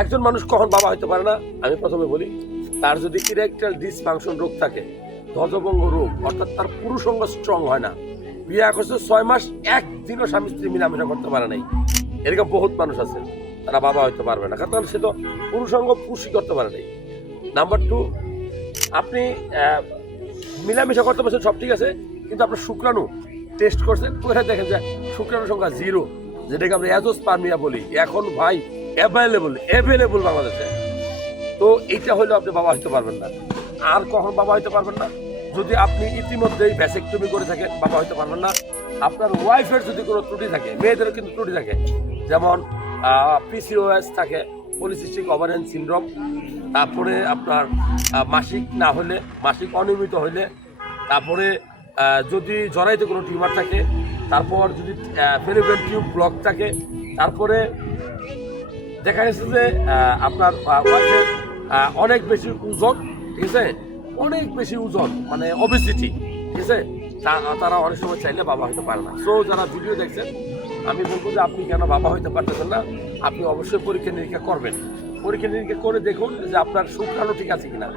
একজন মানুষ কখন বাবা হইতে পারে না? আমি প্রথমে বলি, তার যদি ইরেকটাল ডিসফাংশন রোগ থাকে, ধ্বজভঙ্গ রোগ, অর্থাৎ তার পুরুষঙ্গ স্ট্রং হয় না, বিয়ে করছে ছয় মাস, একদিনও স্বামী স্ত্রী মিলামেশা করতে পারে নাই। এরকম বহুত মানুষ আছে, তারা বাবা হইতে পারবে না, কারণ সে তো পুরুষঙ্গ পুষি করতে পারে নাই। নাম্বার টু আপনি মিলামেশা করতে পারছেন, সব ঠিক আছে, কিন্তু আপনার শুক্রাণু টেস্ট করছেন করে দেখেন যে শুক্রাণু সংখ্যা জিরো যেটাকে আমরা অ্যাজোস্পার্মিয়া বলি। এখন ভাই অ্যাভেলেবল অ্যাভেলেবল বাংলাদেশে। তো এইটা হলেও আপনি বাবা হইতে পারবেন না। আর কখন বাবা হইতে পারবেন না? যদি আপনি ইতিমধ্যেই ভ্যাসেক্টমি করে থাকেন বাবা হইতে পারবেন না। আপনার ওয়াইফের যদি কোনো ত্রুটি থাকে, মেয়েদেরও কিন্তু ত্রুটি থাকে। যেমন পিসিওএস থাকে পলিসিস্টিক ওভারেন সিনড্রোম তারপরে আপনার মাসিক না হলে, মাসিক অনিয়মিত হলে তারপরে যদি জরাইতে কোনো টিউমার থাকে, তারপর যদি ফেলিব্রেন টিউব ব্লক থাকে, তারপরে দেখা গেছে যে আপনার ওয়াইফের অনেক বেশি ওজন, ঠিক আছে? অনেক বেশি ওজন মানে অবেসিটি ঠিক আছে? তারা অনেক সময় চাইলে বাবা হইতে পারে না। সো যারা ভিডিও দেখছেন, আমি বলব যে আপনি কেন বাবা হইতে পারতেছেন না? আপনি অবশ্যই পরীক্ষা নিরীক্ষা করবেন। পরীক্ষা নিরীক্ষা করে দেখুন যে আপনার শুক্রাণু ঠিক আছে কিনা।